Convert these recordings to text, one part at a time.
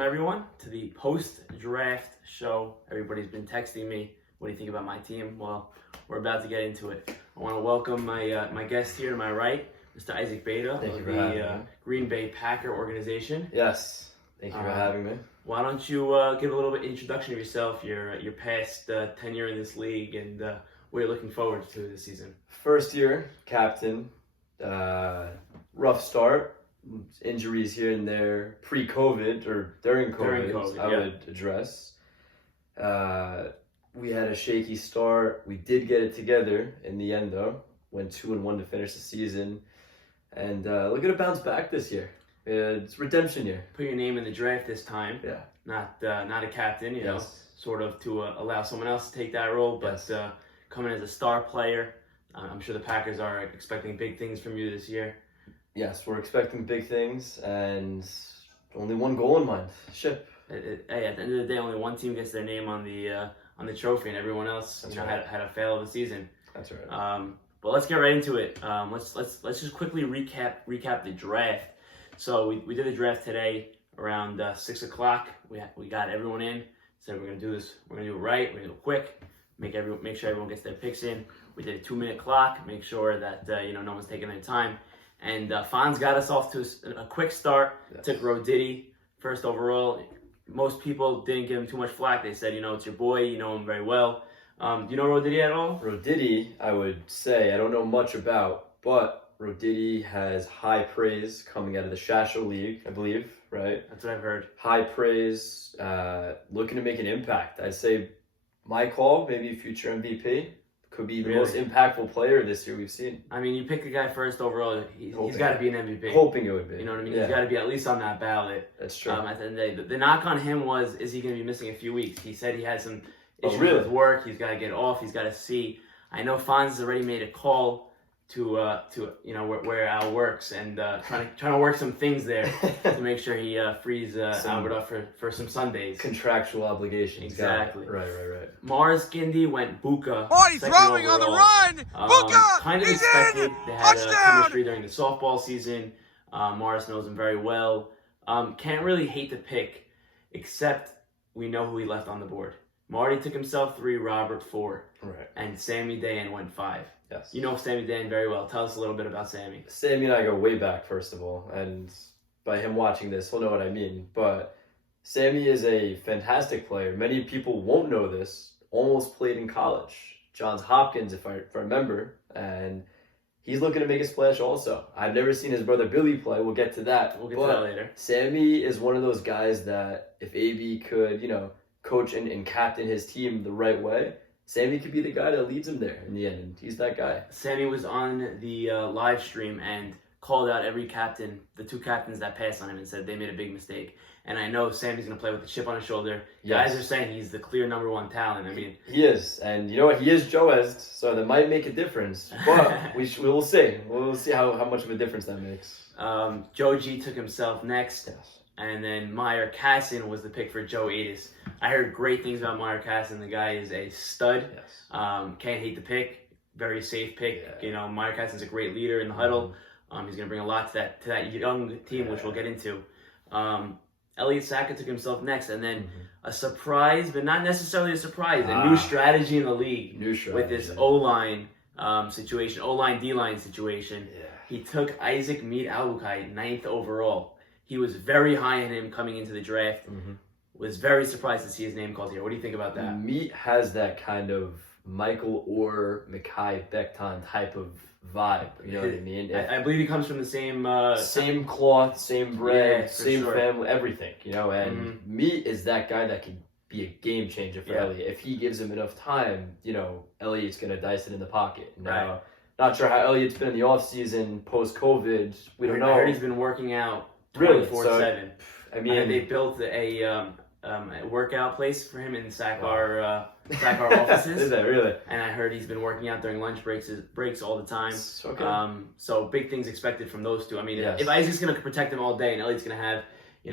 welcome everyone to the post-draft show. Everybody's been texting me, what do you think about my team? Well, we're about to get into it. I want to welcome my guest here to my right, Mr. Isaac Beyda of the Green Bay Packer organization. Yes, thank you for having me. Why don't you give a little bit introduction of yourself, your past tenure in this league, and what you're looking forward to this season? First year, captain, rough start. Injuries here and there, pre-COVID or during COVID, I would address. We had a shaky start. We did get it together in the end, though. Went 2-1 to finish the season, and looking to bounce back this year. It's redemption year. Put your name in the draft this time. Yeah. Not a captain, you know, sort of to allow someone else to take that role, but coming as a star player. I'm sure the Packers are expecting big things from you this year. Yes, we're expecting big things, and only one goal in mind: ship. Hey, at the end of the day, only one team gets their name on the trophy, and everyone else had a fail of the season. That's right. But let's get right into it. Let's just quickly recap the draft. So we did the draft today around 6 o'clock. We got everyone in. Said we're gonna do this. We're gonna do it right. We're gonna do it quick. Make sure everyone gets their picks in. We did a 2-minute clock. Make sure that no one's taking their time. And Fonz got us off to a quick start. Yes. Took Roditi first overall. Most people didn't give him too much flack. They said, it's your boy. You know him very well. Do you know Roditi at all? Roditi, I would say, I don't know much about, but Roditi has high praise coming out of the Shasha League, I believe, right? That's what I've heard. High praise, looking to make an impact. I'd say my call, maybe future MVP. Could be the most impactful player this year we've seen. I mean, you pick the guy first overall. He's got to be an MVP. Hoping it would be. You know what I mean? Yeah. He's got to be at least on that ballot. That's true. At the end of the day, the knock on him was, is he going to be missing a few weeks? He said he had some issues with work. He's got to get off. He's got to see. I know Fonz has already made a call to where Al works and trying to work some things there to make sure he frees Albert up for some Sundays. Contractual obligations. Exactly. Right. Mars Gindi went Buka. He's throwing overall. On the run. Buka. Kind of He's expected. in. They had Touchdown. Chemistry during the softball season. Mars knows him very well. Can't really hate the pick, except we know who he left on the board. Marty took himself 3, Robert 4, and Sammy Dayan went 5. Yes. You know Sammy Dayan very well. Tell us a little bit about Sammy. Sammy and I go way back, first of all, and by him watching this, he'll know what I mean. But Sammy is a fantastic player. Many people won't know this. Almost played in college. Johns Hopkins, if I remember, and he's looking to make a splash also. I've never seen his brother Billy play. We'll get to that. We'll get to that later. Sammy is one of those guys that if AB could, coach and captain his team the right way, Sammy could be the guy that leads him there in the end, and he's that guy. Sammy was on the live stream and called out every captain, the 2 captains that passed on him, and said they made a big mistake. And I know Sammy's going to play with a chip on his shoulder. Guys are saying he's the clear #1 talent. I mean, he is, and you know what? He is Joe-esque, so that might make a difference. But we'll see. We'll see how much of a difference that makes. Joe G took himself next, and then Meyer Casson was the pick for Joe Adis. I heard great things about Meyer Casson. The guy is a stud. Can't hate the pick. Very safe pick. Yeah. Meyer Casson's a great leader in the huddle. He's going to bring a lot to that young team, which we'll get into. Elliott Sackett took himself next, and then a surprise, but not necessarily a surprise, a new strategy in the league with this O-line situation, O-line, D-line situation. Yeah. He took Isaac Beyda 9th overall. He was very high on him coming into the draft. Was very surprised to see his name called here. What do you think about that? Meat has that kind of Michael Orr, Mekhi Becton type of vibe. You know what I mean? I believe he comes from the same cloth, same bread, same family, everything. And Meat is that guy that can be a game changer for Elliott. If he gives him enough time, Elliott's gonna dice it in the pocket. Now, not sure how Elliott's been in the offseason post-COVID. We don't know. I heard he's been working out 24/7. I mean, they built a workout place for him in SACR offices. Is that really? And I heard he's been working out during lunch breaks all the time. Okay. So big things expected from those two. I mean, if Isaac's going to protect him all day and Elliott's going to have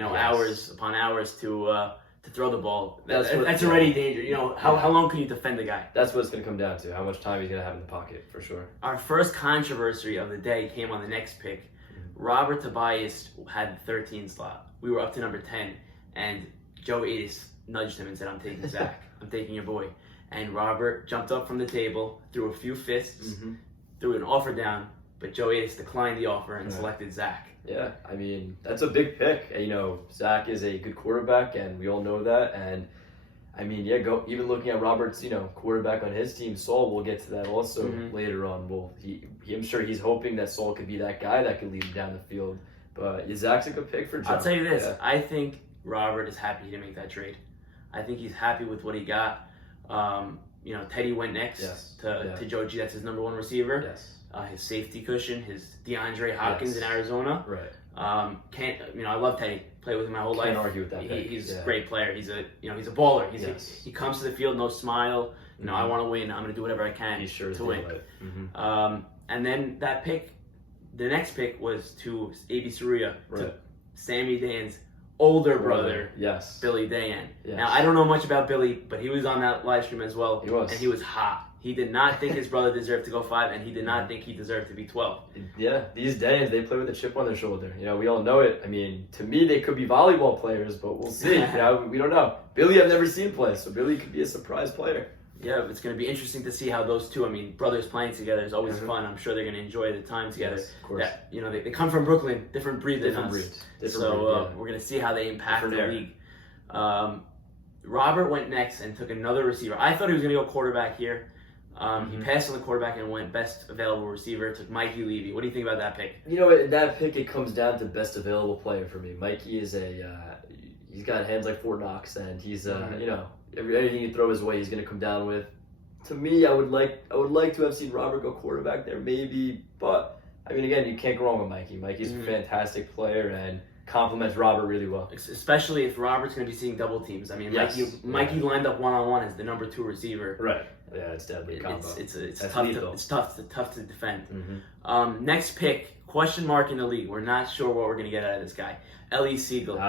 hours upon hours to throw the ball, that's already danger. How long can you defend the guy? That's what it's going to come down to. How much time he's going to have in the pocket, for sure. Our first controversy of the day came on the next pick. Robert Tobias had the 13 slot. We were up to number 10. and Joe Adis nudged him and said, "I'm taking Zach. I'm taking your boy." And Robert jumped up from the table, threw a few fists, threw an offer down, but Joe Adis declined the offer and selected Zach. Yeah, I mean, that's a big pick. You know, Zach is a good quarterback, and we all know that. And I mean, yeah, even looking at Robert's, quarterback on his team, Saul. We'll get to that also later on. I'm sure he's hoping that Saul could be that guy that could lead him down the field. But Zach's a good pick for John. I'll tell you this: I think Robert is happy to make that trade. I think he's happy with what he got. Teddy went next to Joe G. That's his number one receiver. Yes. His safety cushion, his DeAndre Hopkins in Arizona. Right. I love Teddy. Played with him my whole life. Can't argue with that. He's a great player. He's a baller. He comes to the field, no smile. I want to win. I'm going to do whatever I can to win. And then that pick, the next pick was to A.B. Saruya, to Sammy Dayan's older brother, Billy Dayan. Yes. Now, I don't know much about Billy, but he was on that live stream as well. He was. And he was hot. He did not think his brother deserved to go 5, and he did not think he deserved to be 12. Yeah, these days they play with a chip on their shoulder. We all know it. I mean, to me, they could be volleyball players, but we'll see. We don't know. Billy, I've never seen play, so Billy could be a surprise player. Yeah, it's going to be interesting to see how those two, brothers playing together is always fun. I'm sure they're going to enjoy the time together. Yes, of course. They come from Brooklyn, different breed than us. So we're going to see how they impact the league. Robert went next and took another receiver. I thought he was going to go quarterback here. He passed on the quarterback and went best available receiver. Took Mikey Levy. What do you think about that pick? That pick, it comes down to best available player for me. Mikey is he's got hands like Fort Knox, and he's anything you throw his way, he's going to come down with. To me, I would like to have seen Robert go quarterback there, maybe, but I mean, again, you can't go wrong with Mikey. Mikey's a fantastic player and complements Robert really well. Especially if Robert's going to be seeing double teams. Mikey lined up one-on-one as the number 2 receiver. Right. Yeah, it's deadly combo. It's tough to defend. Next pick, question mark in the league. We're not sure what we're going to get out of this guy. Ellie Siegel.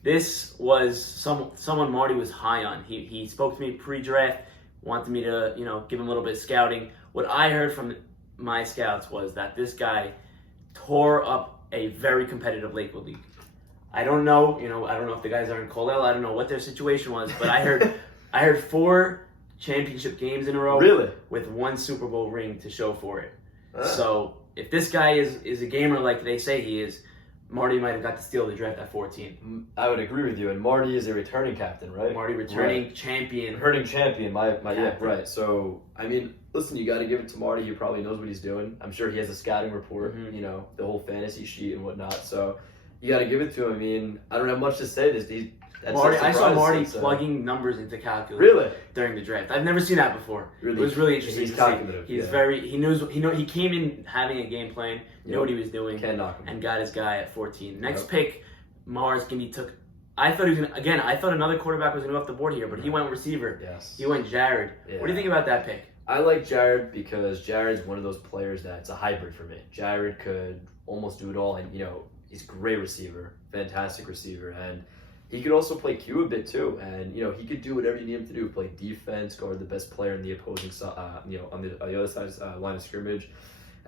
This was someone Marty was high on. He spoke to me pre-draft, wanted me to give him a little bit of scouting. What I heard from my scouts was that this guy tore up a very competitive Lakewood league. I don't know, I don't know if the guys are in Colell. I don't know what their situation was, but I heard 4 championship games in a row, really, with 1 Super Bowl ring to show for it. So if this guy is a gamer like they say he is, Marty might have got to steal the draft at 14. I would agree with you. And Marty is a returning captain, right? Marty returning champion. Returning champion, right. So, I mean, listen, you got to give it to Marty. He probably knows what he's doing. I'm sure he has a scouting report, the whole fantasy sheet and whatnot. So, you got to give it to him. I mean, I don't have much to say. I saw Marty plugging numbers into calculus during the draft. I've never seen that before. Really? It was really interesting. He's calculative. He came in having a game plan, knew what he was doing, and got his guy at 14. Next pick, Mars Gimby took. I thought another quarterback was going to go off the board here, but he went receiver. Yes. He went Jared. Yeah. What do you think about that pick? I like Jared because Jared's one of those players that's a hybrid for me. Jared could almost do it all, and he's a great receiver, fantastic receiver, and he could also play Q a bit too, and he could do whatever you need him to do. Play defense, guard the best player in the opposing side, on the other side's line of scrimmage.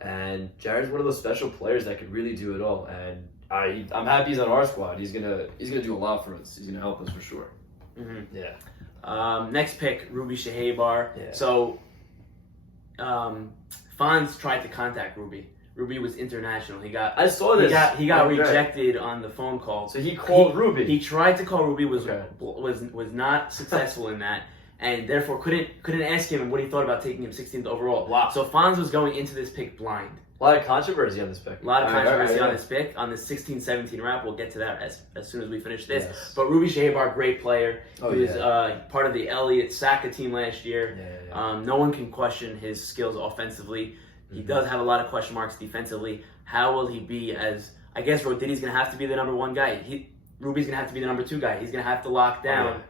And Jared's one of those special players that could really do it all. And I'm happy he's on our squad. He's gonna do a lot for us. He's gonna help us for sure. Mm-hmm. Yeah. Next pick, Ruby Shahabar. Yeah. So, Fonz tried to contact Ruby. Ruby was international. I saw this. He got rejected on the phone call. So he called Ruby. He tried to call Ruby, was not successful in that, and therefore couldn't ask him what he thought about taking him 16th overall. Wow. So Fonz was going into this pick blind. A lot of controversy on this pick. A lot of controversy on this pick, on this 16-17 wrap. We'll get to that as soon as we finish this. Yes. But Ruby Shahabar, great player. He was part of the Elliott Saka team last year. Yeah. No one can question his skills offensively. He does have a lot of question marks defensively. How will he be as... I guess Roditti's going to have to be the number 1 guy. Ruby's going to have to be the number 2 guy. He's going to have to lock down.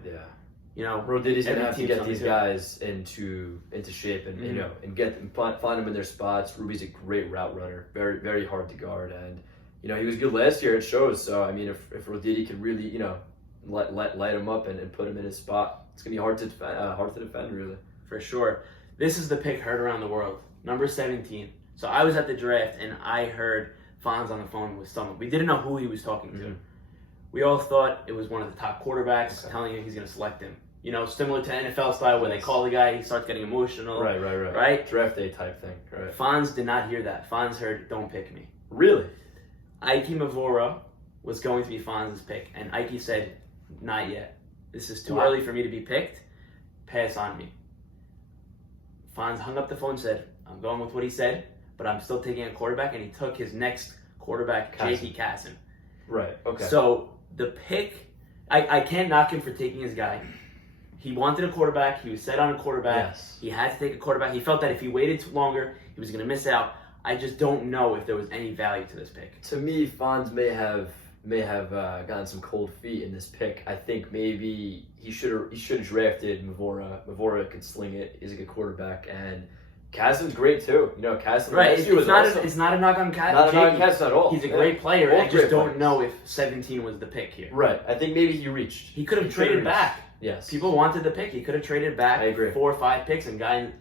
Roditti's going to have to get these guys into shape and and get them, find them in their spots. Ruby's a great route runner, very very hard to guard, and he was good last year. It shows. So I mean, if Roditti can really light him up and put him in his spot, it's going to be hard to defend really. For sure. This is the pick heard around the world. Number 17. So I was at the draft and I heard Fonz on the phone with someone. We didn't know who he was talking to. We all thought it was one of the top quarterbacks, telling him he's going to select him. You know, similar to NFL style, where they call the guy, he starts getting emotional. Right. Draft day type thing. Right. Fonz did not hear that. Fonz heard, "Don't pick me." Really? Ike Mavora was going to be Fonz's pick, and Ike said, "Not yet. This is too early for me to be picked. Pass on me." Fonz hung up the phone and said, "I'm going with what he said, but I'm still taking a quarterback," and he took his next quarterback, J.T. Casson. Right, okay. So the pick, I can't knock him for taking his guy. He wanted a quarterback. He was set on a quarterback. Yes. He had to take a quarterback. He felt that if he waited too longer, he was going to miss out. I just don't know if there was any value to this pick. To me, Fonz may have gotten some cold feet in this pick. I think maybe he should have drafted Mavora. Mavora could sling it. He's a good quarterback, and Casson's great too. You know, Casson. Right. Awesome. It's not a knock on Casson. Not a knock on Casson at all. He's a great player. Both I just great don't players. know if 17 was the pick here. Right. I think maybe he reached. He could have traded back. Yes. People wanted the pick. He could have traded back I agree. 4 or 5 picks and gotten,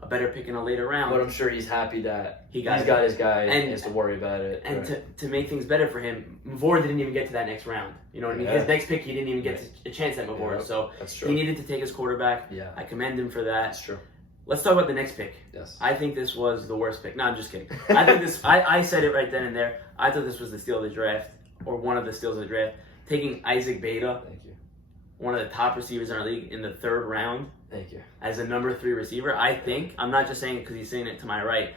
a better pick in a later round. But I'm sure he's happy that he's got his guy and he has to worry about it. And right. to make things better for him, Mavora didn't even get to that next round. You know what I mean? Yeah. His next pick, he didn't even get a chance at Mavora. Yeah, so that's true. he needed to take his quarterback. Yeah. I commend him for that. That's true. Let's talk about the next pick. Yes. I think this was the worst pick. No, I'm just kidding. I think this. I said it right then and there. I thought this was the steal of the draft, or one of the steals of the draft. Taking Isaac Beyda, Thank you. one of the top receivers in our league, in the 3rd round. Thank you. As a number 3 receiver, I think, I'm not just saying it because he's saying it to my right,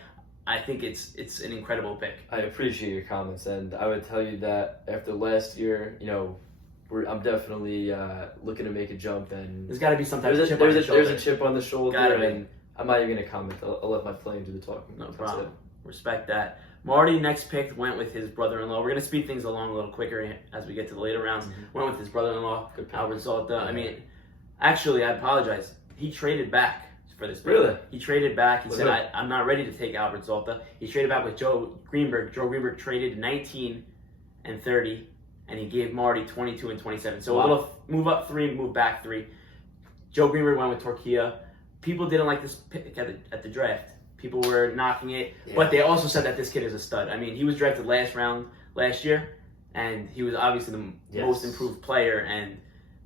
I think it's an incredible pick. I appreciate your comments, and I would tell you that after last year, I'm definitely looking to make a jump, and There's got to be some type of chip on the shoulder. there's a chip on the shoulder, Gotta be. and I'm not even going to comment. I'll let my playing do the talking. No That's problem. it. Respect that. Marty next pick went with his brother-in-law. We're going to speed things along a little quicker as we get to the later rounds. Went with his brother-in-law, Good pick. Albert Sitt. Yeah. I mean, actually, I apologize. He traded back for this pick. Really? He traded back. He With said, who? I'm not ready to take Albert Sitt. He traded back with Joe Greenberg. Joe Greenberg traded 19 and 30, and he gave Marty 22 and 27. So a little move up 3, move back 3. Joe Greenberg went with Torquilla. People didn't like this pick at the draft. People were knocking it, but they also said that this kid is a stud. I mean, he was drafted last round last year, and he was obviously the most improved player. And,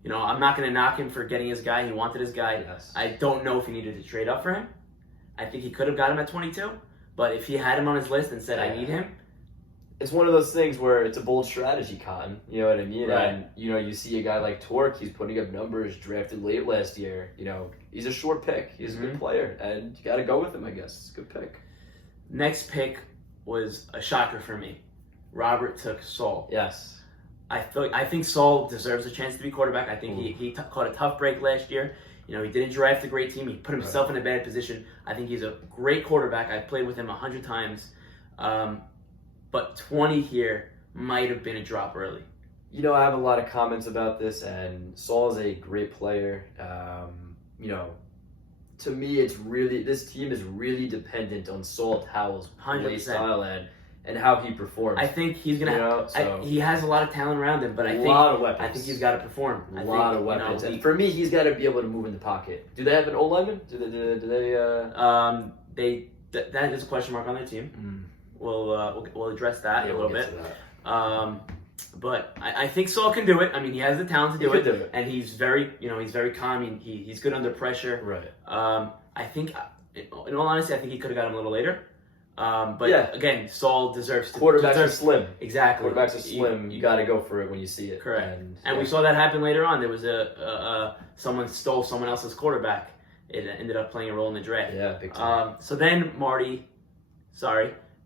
I'm not going to knock him for getting his guy. He wanted his guy. Yes. I don't know if he needed to trade up for him. I think he could have got him at 22, but if he had him on his list and said, I need him. It's one of those things where it's a bold strategy, Cotton. You know what I mean? Right. And, you see a guy like Torque, he's putting up numbers, drafted late last year. He's a short pick. He's a good player, and you got to go with him, I guess. It's a good pick. Next pick was a shocker for me. Robert took Saul. Yes. I think Saul deserves a chance to be quarterback. I think he caught a tough break last year. He didn't draft a great team. He put himself in a bad position. I think he's a great quarterback. I've played with him 100 times. But 20 here might have been a drop early. I have a lot of comments about this, and Saul's a great player. To me, this team is really dependent on Saul Towell's play 100%. style and how he performs. I think he's gonna. He has a lot of talent around him, but a lot of weapons. I think he's got to perform. A lot of weapons. And for me, he's got to be able to move in the pocket. Do they have an O-lineman? Do they? That is a question mark on their team. We'll address that a little bit. But I think Saul can do it. I mean, he has the talent to do it, and he's very calm. He's good under pressure. Right. I think, in all honesty, I think he could have got him a little later. But again, Saul deserves to. Quarterbacks are slim. Exactly. Quarterbacks are slim. You got to go for it when you see it. Correct. And we saw that happen later on. There was someone stole someone else's quarterback. It ended up playing a role in the draft. Yeah, big time. So then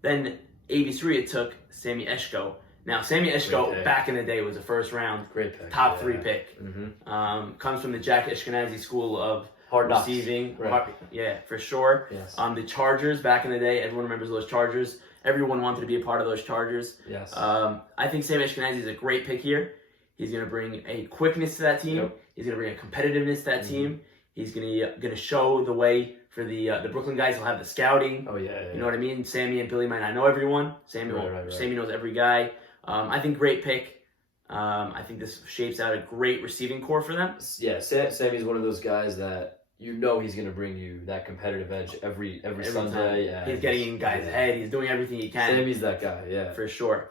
then AB3 it took Sammy Eshko. Now Sammy Eshko back in the day was a first round, great pick, top 3 pick. Mm-hmm. Comes from the Jack Ashkenazi school of hard receiving. Right. Yeah, for sure. Yes. The Chargers back in the day, everyone remembers those Chargers. Everyone wanted to be a part of those Chargers. Yes. I think Sammy Ashkenazi is a great pick here. He's going to bring a quickness to that team. Yep. He's going to bring a competitiveness to that team. He's going to show the way for the Brooklyn guys. He'll have the scouting. Oh yeah. You know what I mean? Sammy and Billy might not know everyone. Sammy knows every guy. I think great pick. I think this shapes out a great receiving core for them. Yeah, Sammy's one of those guys that you know he's going to bring you that competitive edge every Sunday. Yeah, he's getting in guys' head. He's doing everything he can. Sammy's that guy, yeah. For sure.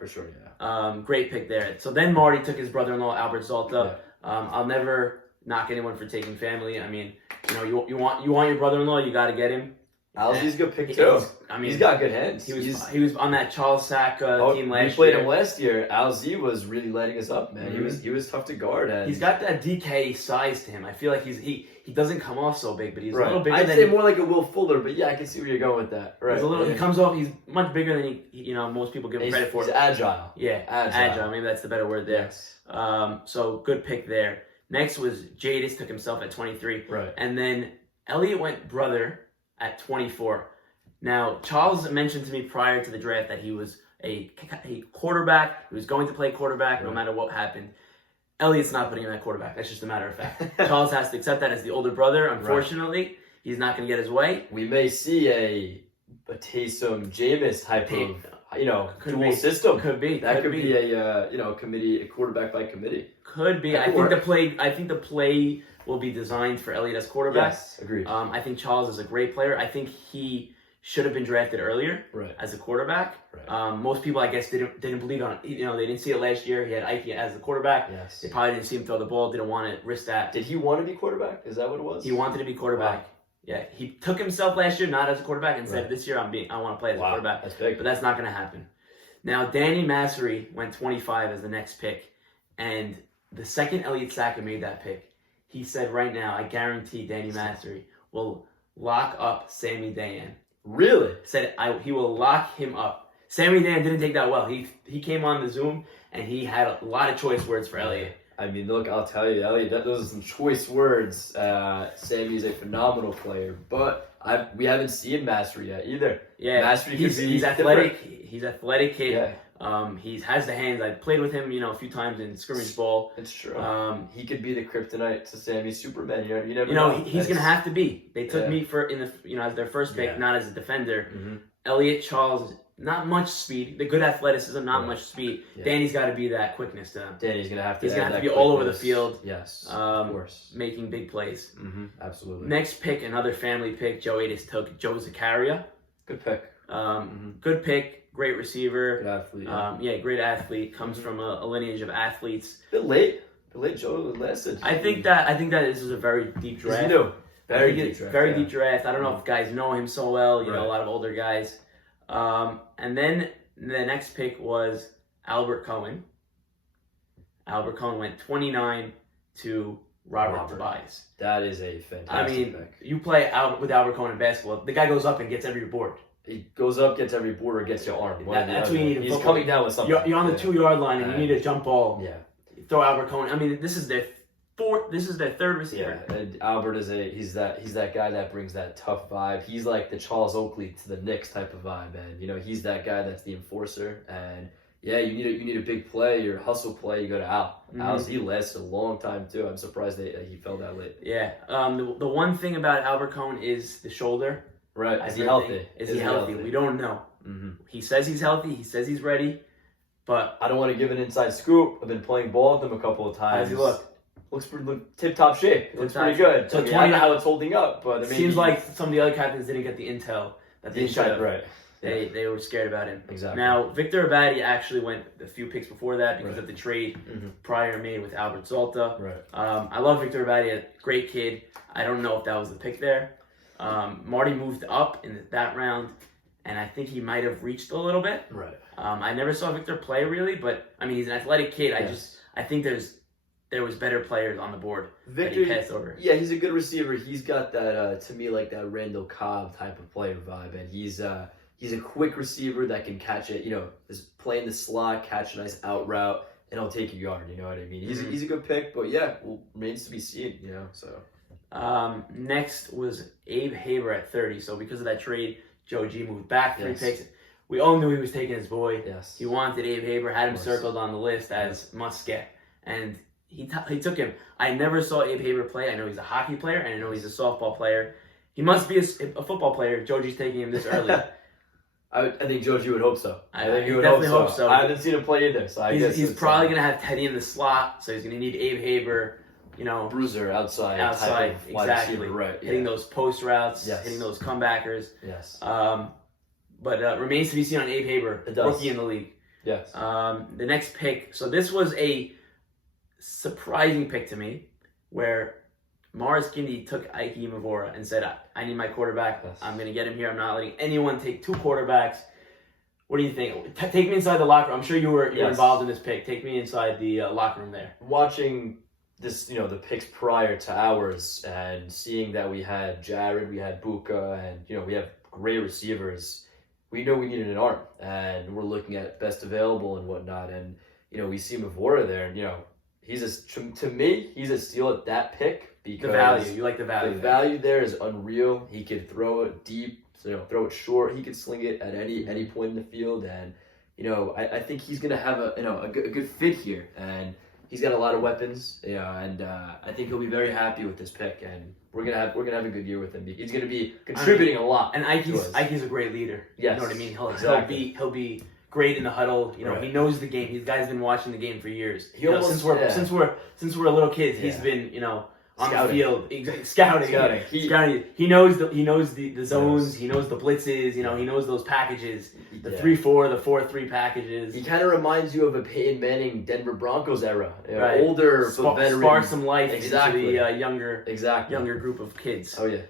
Yeah. Great pick there. So then Marty took his brother-in-law, Albert Zalta. Yeah. I'll never knock anyone for taking family. I mean, you want your brother-in-law, you got to get him. Alzy's a good pick too. He's got good hands. He was on that Charles Sack team last year. We played him last year. Alzy was really lighting us up, man. Mm-hmm. He was tough to guard. And he's got that DK size to him. I feel like he doesn't come off so big, but he's a little bigger. I'd say more like a Will Fuller, but yeah, I can see where you're going with that. Right. He comes off. He's much bigger than most people give him credit for. He's agile. Yeah, agile. Maybe that's the better word there. Yes. So good pick there. Next was Jadis, took himself at 23. Right. And then Elliot went brother at 24. Now, Charles mentioned to me prior to the draft that he was a quarterback. He was going to play quarterback no matter what happened. Elliot's not putting him at quarterback. That's just a matter of fact. Charles has to accept that as the older brother. Unfortunately, he's not going to get his way. We may see a Taysom Jameis type of dual system. Could be. That could be a quarterback by committee. Could be. I think the play will be designed for Elliot as quarterback. Yes, agreed. I think Charles is a great player. I think he should have been drafted earlier as a quarterback. Right. Most people, I guess, didn't believe on it. They didn't see it last year. He had Ike as the quarterback. Yes. They probably didn't see him throw the ball. Didn't want to risk that. Did he want to be quarterback? Is that what it was? He wanted to be quarterback. Wow. Yeah, he took himself last year not as a quarterback and said, "This year I want to play as a quarterback." That's big. But that's not going to happen. Now, Danny Massery went 25 as the next pick, and the second Elliott Sacker made that pick, he said, "Right now, I guarantee Danny Massery will lock up Sammy Dayan." Really? Said he will lock him up. Sammy Dayan didn't take that well. He came on the Zoom and he had a lot of choice words for Elliott. I mean, look, I'll tell you, Elliott, those are some choice words. Sammy is a phenomenal player, but we haven't seen Massery yet either. Yeah, Massery he's athletic. He's athletic kid. Yeah. He has the hands. I played with him, a few times in scrimmage ball. It's true. He could be the kryptonite to Sammy's Superman. You never know. He's gonna have to be. They took me as their first pick, not as a defender. Mm-hmm. Elliott, Charles, not much speed. The good athleticism, not much speed. Yeah. Danny's got to be that quickness to him. Danny's gonna have to. He's gonna have to be all over the field. Yes, of course. Making big plays. Mm-hmm. Absolutely. Next pick, another family pick. Joe Adis took Joe Zaccaria. Good pick. Good pick. Great receiver. Good athlete. Great athlete. Comes from a lineage of athletes. Bit late Joe lasted. I think that this is a very deep draft. Very deep draft. I don't know if guys know him so well. A lot of older guys. And then the next pick was Albert Cohen. Albert Cohen went 29 to Robert Tobias. That is a fantastic pick. You play out with Albert Cohen in basketball. The guy goes up and gets every board. He goes up, gets every board, or gets your arm. That's what you need. He's coming down with something. You're on the 2-yard line and you need a jump ball. Yeah. Throw Albert Cohen. I mean, this is their third receiver. Yeah, and Albert is he's that guy that brings that tough vibe. He's like the Charles Oakley to the Knicks type of vibe, and he's that guy that's the enforcer. And yeah, you need a big play, your hustle play. You go to Al. Mm-hmm. He lasted a long time too. I'm surprised that he fell that late. Yeah. The one thing about Albert Cohen is the shoulder. Right. Is he healthy? Is he healthy? We don't know. Mm-hmm. He says he's healthy. He says he's ready. But I don't want to give an inside scoop. I've been playing ball with him a couple of times. How does he look? Looks tip-top shape. Looks pretty good. So I don't know how it's holding up, but seems like some of the other captains didn't get the intel that they should have. Right. They were scared about him. Exactly. Now, Victor Abadi actually went a few picks before that because of the trade prior made with Albert Zalta. Right. I love Victor Abadi, a great kid. I don't know if that was the pick there. Marty moved up in that round, and I think he might have reached a little bit. Right. I never saw Victor play really, but I mean he's an athletic kid. Yes. I think there was better players on the board Victor, that he passed over. Yeah, he's a good receiver. He's got that to me like that Randall Cobb type of player vibe, and he's a quick receiver that can catch it. Is playing the slot, catch a nice out route, and he'll take a yard. You know what I mean? He's a good pick, but yeah, remains to be seen. So. Next was Abe Haber at 30. So because of that trade, Joe G moved back 3 picks. We all knew he was taking his boy. Yes. He wanted Abe Haber, had him circled on the list as must get, and he took him. I never saw Abe Haber play. I know he's a hockey player, and I know he's a softball player. He must be a football player. Joe G's taking him this early. I think Joe G would hope so. I think he would hope so. I haven't seen him play either, so I guess he's probably going to have Teddy in the slot, so he's going to need Abe Haber bruiser outside type of wide exactly. receiver, right? Hitting those post routes, Yes. hitting those comebackers. Yes. But remains to be seen on Abe Haber, It does. rookie in the league. Yes. The next pick. So this was a surprising pick to me, where Morris Gindy took Ike Mavora and said, I need my quarterback. Yes. I'm going to get him here. I'm not letting anyone take two quarterbacks. What do you think? Take me inside the locker room. I'm sure you were involved in this pick. Take me inside the locker room there. Watching this, the picks prior to ours and seeing that we had Jared, we had Buka, and, we have great receivers, we know we needed an arm. And we're looking at best available and whatnot. And, we see Mavora there, and, to me, he's a steal at that pick. Because the value. You like the value. The value there is unreal. He could throw it deep, throw it short. He could sling it at any point in the field, and I think he's gonna have a good fit here, and he's got a lot of weapons, and I think he'll be very happy with this pick, and we're gonna have a good year with him. He's gonna be contributing a lot. And Ike's a great leader. Yes, you know what I mean. He'll be great in the huddle. Right. He knows the game. These guys been watching the game for years. Since we're little kids, he's been on scouting. The field, scouting. He knows the zones. He knows the blitzes. He knows those packages, the 3-4, the 4-3 packages. He kind of reminds you of a Peyton Manning Denver Broncos era, right. Older but veteran. Spark some life into the younger group of kids. Oh yeah.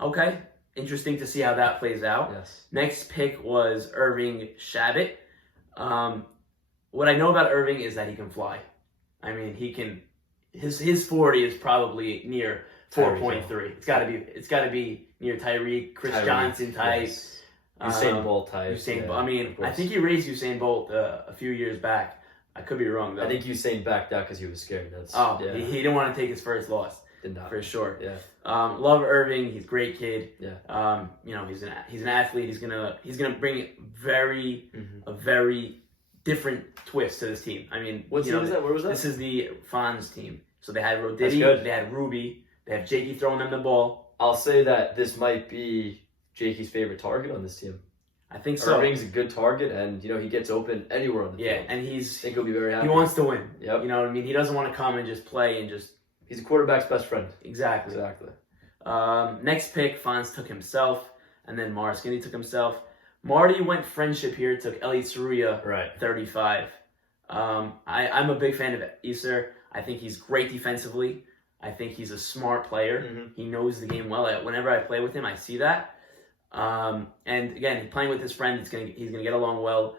Okay, interesting to see how that plays out. Yes. Next pick was Irving Shabbat. What I know about Irving is that he can fly. I mean, he can. His 40 is probably near 4.3. It's got to be near Tyreek, Chris Johnson type, yes. Usain Bolt type. Usain Bolt. I mean, I think he raised Usain Bolt a few years back. I could be wrong though. I think Usain backed out because he was scared. He didn't want to take his first loss. Did not. For sure. Yeah. Love Irving. He's a great kid. Yeah. He's an athlete. He's gonna bring a very different twist to this team. I mean, what team is that? Where was that? This is the Fonz team. So they had Roditi, they had Ruby, they have Jakey throwing them the ball. I'll say that this might be Jakey's favorite target on this team. I think so. Irving's a good target, and he gets open anywhere on the field. Yeah, and I think he'll be very happy. He wants to win. Yep. You know what I mean? He doesn't want to come and just play and just. He's a quarterback's best friend. Exactly. Next pick, Fonz took himself, and then Morris Gindy took himself. Marty went friendship here, took Elliot Saruya, 35. I'm a big fan of Iser. I think he's great defensively. I think he's a smart player. Mm-hmm. He knows the game well. Whenever I play with him, I see that. And again, playing with his friend, he's gonna get along well.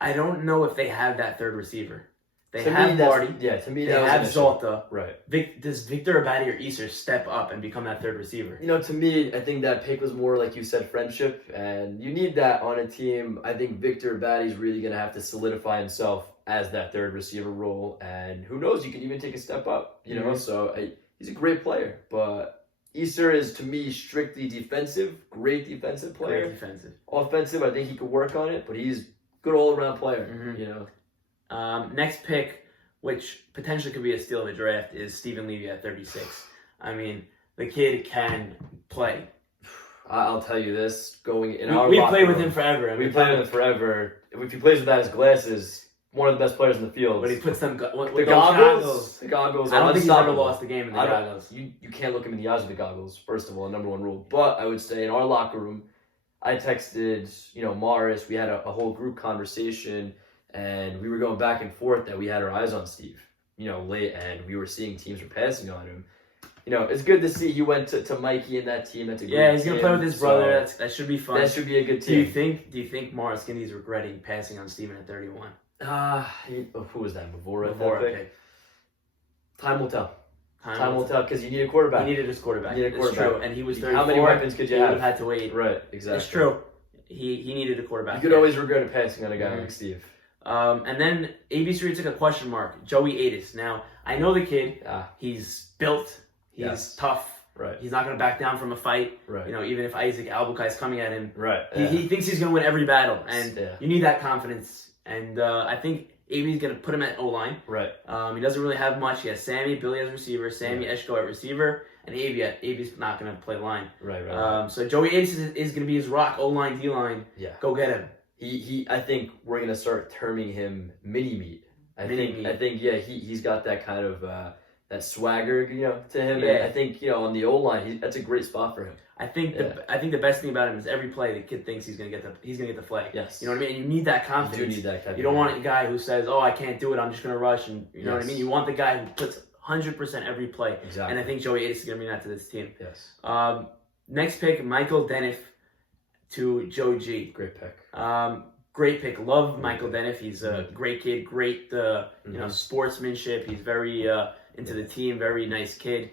I don't know if they have that third receiver. They have Marty. Yeah, to me, they have Zolta. Right. Does Victor Abadi or Iser step up and become that third receiver? To me, I think that pick was more, like you said, friendship, and you need that on a team. I think Victor Abadi's really going to have to solidify himself as that third receiver role, and who knows, you can even take a step up, so he's a great player, but Iser is, to me, strictly defensive, great defensive player. Great defensive. Offensive, I think he could work on it, but he's a good all-around player, Next pick, which potentially could be a steal of the draft, is Stephen Levy at 36. I mean, the kid can play. I'll tell you this, we played with him forever. We played with him forever. If he plays without his glasses, one of the best players in the field. But he puts them the goggles. The goggles. I don't think he's ever lost a game in the goggles. You can't look him in the eyes with the goggles. First of all, number one rule. But I would say in our locker room, I texted Morris. We had a whole group conversation. And we were going back and forth that we had our eyes on Steve, late, and we were seeing teams were passing on him. It's good to see he went to Mikey and that team. That's a great he's gonna play with his brother. That should be fun. That should be a good team. Do you think Morris Gindy's regretting passing on Steven at 31? Who was that? Mavora pick. Time will tell. Time will tell because you need a quarterback. He needed his quarterback. It's true. And he was 34. How many weapons could you have? He would have had to wait. Right. Exactly. It's true. He needed a quarterback. You could always regret a passing on a guy like Steve. And then ABC took a question mark, Joey Adis. Now, I know the kid. He's built. He's tough. Right. He's not going to back down from a fight. Right. Even if Isaac Albuquerque is coming at him. Right. He thinks he's going to win every battle. And you need that confidence. And I think AB's going to put him at O-line. Right. He doesn't really have much. He has Sammy, Billy as receiver, Sammy Eshko at receiver, and AB's not going to play line. Right. So Joey Adis is going to be his rock, O-line, D-line. Yeah. Go get him. I think we're gonna start terming him mini meat. I think he's got that kind of that swagger, to him. Yeah. And I think, on the O-line, that's a great spot for him. I think the best thing about him is every play the kid thinks he's gonna get the flag. Yes. You know what I mean? And you need that You confidence. do need that kind You don't want a guy who says, "Oh, I can't do it. I'm just gonna rush," and you know what I mean. You want the guy who puts 100% every play. Exactly. And I think Joey Ace is gonna bring that to this team. Yes. Next pick, Michael Deniff to Joe G. Great pick. Great pick. Love Michael Deniff. He's a great kid. Great, sportsmanship. He's very into the team. Very nice kid.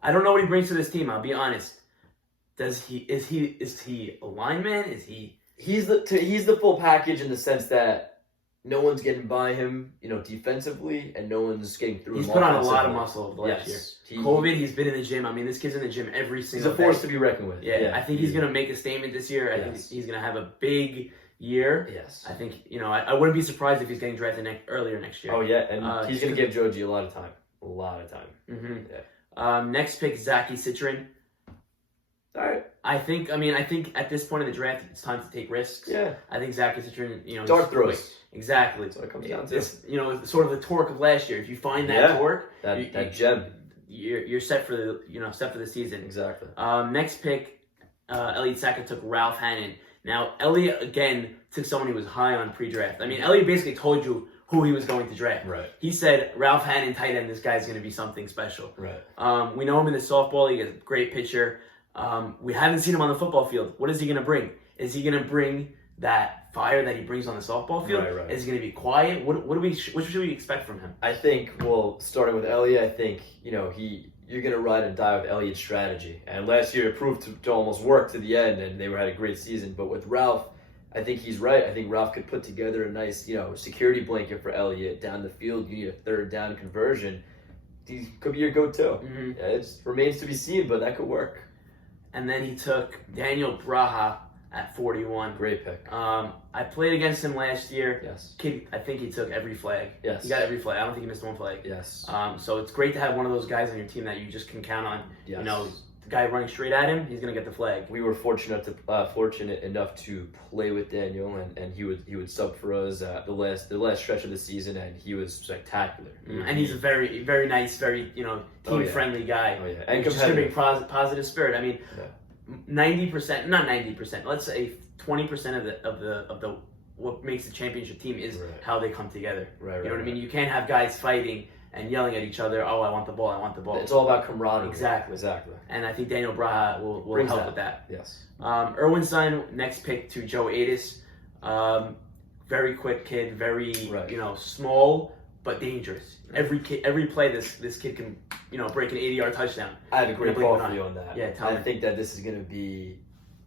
I don't know what he brings to this team. I'll be honest. Is he a lineman? Is he? He's the full package in the sense that no one's getting by him, defensively, and no one's getting through him. He's put on a lot of muscle over the last year. COVID, he's been in the gym. I mean, this kid's in the gym every he's single a force day. to be reckoned with. Yeah, I think he's going to make a statement this year. I think he's going to have a big year. Yes. I think, I wouldn't be surprised if he's getting drafted earlier next year. Oh, yeah, and he's going to give Joe G a lot of time. A lot of time. Mm-hmm. Yeah. Next pick, Zachy Citrin. All right. I think at this point in the draft, it's time to take risks. Yeah. I think Zachy Citrin, Dart throws. Exactly. That's what it comes down to. Sort of the torque of last year. If you find that torque, that gem, you're set for the season. Exactly. Next pick, Elliott Sackett took Ralph Hannon. Now Elliott again took someone he was high on pre-draft. I mean, Elliott basically told you who he was going to draft. Right. He said Ralph Hannon, tight end. This guy's going to be something special. Right. We know him in the softball. He's a great pitcher. We haven't seen him on the football field. What is he going to bring? Is he going to bring that fire that he brings on the softball field? Right. Is he going to be quiet? What should we expect from him? I think, starting with Elliott, I think, you're going to ride and die with Elliott's strategy. And last year it proved to almost work to the end, and they had a great season. But with Ralph, I think he's right. I think Ralph could put together a nice, security blanket for Elliott down the field. You need a third down conversion. He could be your go-to. Mm-hmm. Yeah, it remains to be seen, but that could work. And then he took Daniel Braha at 41. Great pick. I played against him last year. Yes. Kid, I think he took every flag. Yes. He got every flag. I don't think he missed one flag. Yes. So it's great to have one of those guys on your team that you just can count on. Yes. The guy running straight at him, he's gonna get the flag. We were fortunate enough to play with Daniel, and he would sub for us the last stretch of the season, and he was spectacular. And he's a very, very nice, very team friendly guy. Oh yeah, and just gonna bring competitive. positive spirit. I mean, 90%, not 90%. Let's say 20% of the what makes the championship team is how they come together. Right. You know what I mean? You can't have guys fighting and yelling at each other. Oh, I want the ball. I want the ball. It's all about camaraderie. Exactly. And I think Daniel Braha will help with that. Yes. Erwin Stein, next pick to Joe Adis. Very quick kid, very small but dangerous. Every play this kid can break an 80-yard touchdown. I had a great call for you on that. Yeah, I think that this is going to be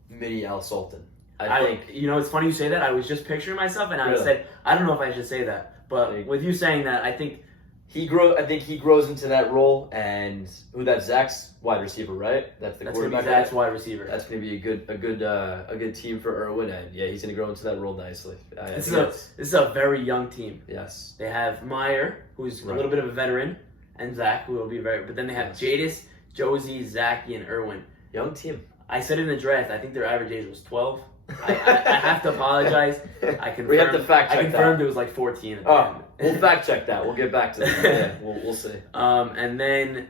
mini Al Sultan. I think it's funny you say that. I was just picturing myself, and I said I don't know if I should say that, but with you saying that, I think he grows into that role. And that's Zach's wide receiver, right? That's quarterback. Zach's wide receiver. That's going to be a good team for Erwin, and he's going to grow into that role nicely. This is a very young team. Yes. They have Meyer, who's a little bit of a veteran, and Zach, who will be but then they have Jadis, Josie, Zachy, and Erwin. Young team. I said in the draft, I think their average age was 12. I have to apologize. We have to fact check that. I confirmed it was like 14. We'll fact check that. We'll get back to that. Yeah, we'll see. And then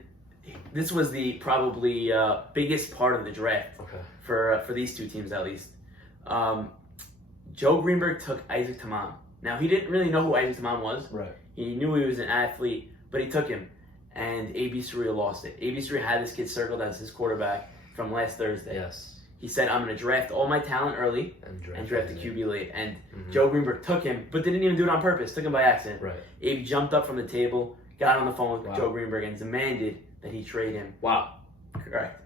this was the probably biggest part of the draft for these two teams at least. Joe Greenberg took Isaac Tamam. Now he didn't really know who Isaac Tamam was. Right. He knew he was an athlete, but he took him. And A.B. Surreal lost it. A.B. Surreal had this kid circled as his quarterback from last Thursday. Yes. He said, I'm going to draft all my talent early and draft the QB late. And Joe Greenberg took him, but didn't even do it on purpose. Took him by accident. Right. Abe jumped up from the table, got on the phone with Joe Greenberg, and demanded that he trade him. Wow. Correct.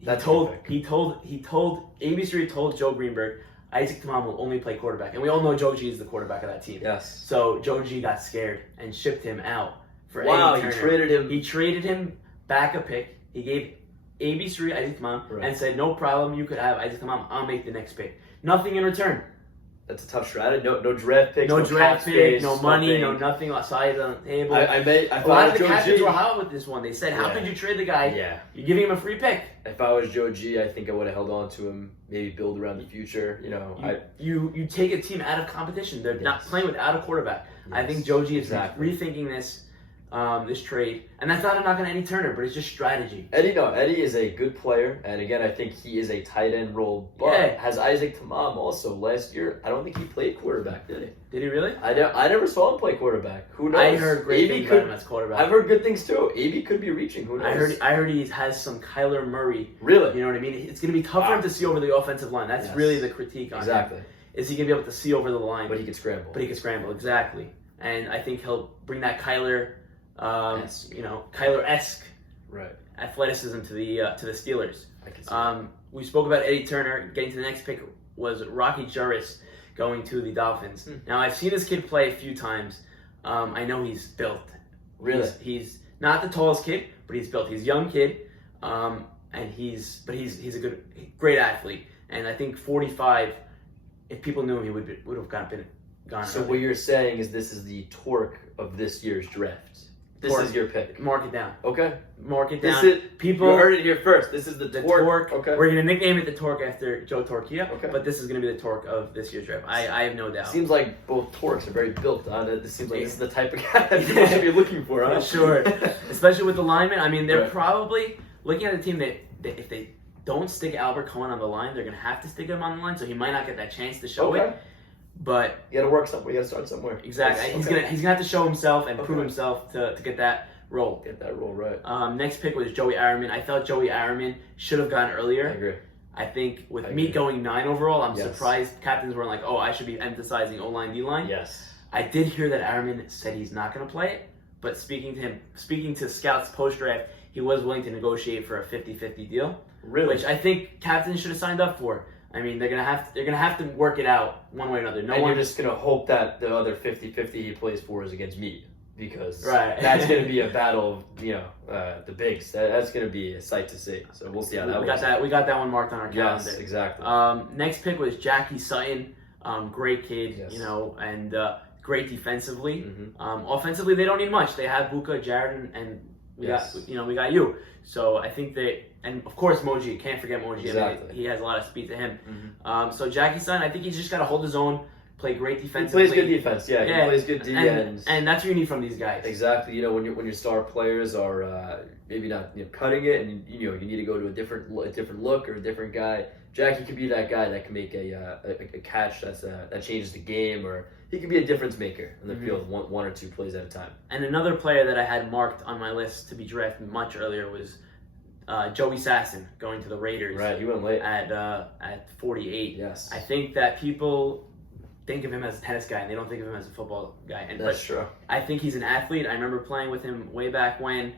He That's told A.B. Street told Joe Greenberg, Isaac Tamam will only play quarterback. And we all know Joe G is the quarterback of that team. Yes. So Joe G got scared and shipped him out for Eddie Turner. He traded him back a pick. He gave A.B. Street Isaac Tamam and said, no problem, you could have Isaac Tamam. I'll make the next pick. Nothing in return. That's a tough strategy. No draft picks. No draft pick, no money, no nothing outside on the table. I a lot of the captains were hot with this one. They said, how could you trade the guy? Yeah. You're giving him a free pick. If I was Joe G, I think I would have held on to him, maybe build around the future. You take a team out of competition. They're not playing without a quarterback. Yes. I think Joe G is rethinking this. this trade. And that's not a knock on Eddie Turner, but it's just strategy. Eddie is a good player, and again, I think he is a tight end role. But has Isaac Tamam also last year? I don't think he played quarterback, did he? Did he really? I never saw him play quarterback. Who knows? I heard great things about him as quarterback. I've heard good things too. AB could be reaching. Who knows? I heard he has some Kyler Murray. Really? You know what I mean? It's going to be tough for him to see over the offensive line. That's really the critique on him. Is he going to be able to see over the line? But he can scramble. Exactly. And I think he'll bring that Kyler, Kyler-esque athleticism to the Steelers. I can see we spoke about Eddie Turner. Getting to the next pick was Rocky Juris going to the Dolphins. Now, I've seen this kid play a few times. I know he's built. Really? He's not the tallest kid, but he's built. He's a young kid, and he's a great athlete. And I think 45, if people knew him, he would have gone. So what you're saying is this is the torque of this year's draft. This is your pick. Mark it down. Okay. Mark it down. People you heard it here first. This is the torque. Okay. We're going to nickname it the torque after Joe Torquia. Okay. But this is going to be the torque of this year's draft. I have no doubt. Seems like both torques are very built on it. This seems like this is the type of guy that people should be looking for. Huh? For sure. Especially with the linemen. I mean, they're probably looking at a team that if they don't stick Albert Cohen on the line, they're going to have to stick him on the line. So he might not get that chance to show it. But you got to work somewhere. You got to start somewhere. Exactly. He's gonna have to show himself and prove himself to get that role. Get that role right. Next pick was Joey Ironman. I felt Joey Ironman should have gone earlier. I agree. I think with me going 9 overall, I'm surprised captains were like, "Oh, I should be emphasizing O-line, D-line." Yes. I did hear that Ironman said he's not going to play it, but speaking to scouts post draft, he was willing to negotiate for a 50-50 deal. Really? Which I think captains should have signed up for. I mean, they're gonna have to work it out one way or another. You're just gonna hope that the other 50-50 he plays for is against me, because that's gonna be a battle of the bigs. That's gonna be a sight to see. So we'll see how that works. We got that one marked on our calendar. Yes, exactly. Next pick was Jackie Sutton. Great kid, yes. And great defensively. Offensively, they don't need much. They have Buka, Jared, and we got you. So I think and of course Moji, can't forget Moji. Exactly. I mean, he has a lot of speed to him. So Jackie Sutton, I think he's just got to hold his own, play great defensively. He plays good defense, he plays good D, and that's what you need from these guys. Exactly. When your star players are maybe not cutting it, and you need to go to a different look or a different guy. Jackie could be that guy that can make a catch that changes the game, or he could be a difference maker in the field, one or two plays at a time. And another player that I had marked on my list to be drafted much earlier was Joey Sasson going to the Raiders. Right, he went late at 48. Yes, I think that people think of him as a tennis guy and they don't think of him as a football guy. That's true. I think he's an athlete. I remember playing with him way back when.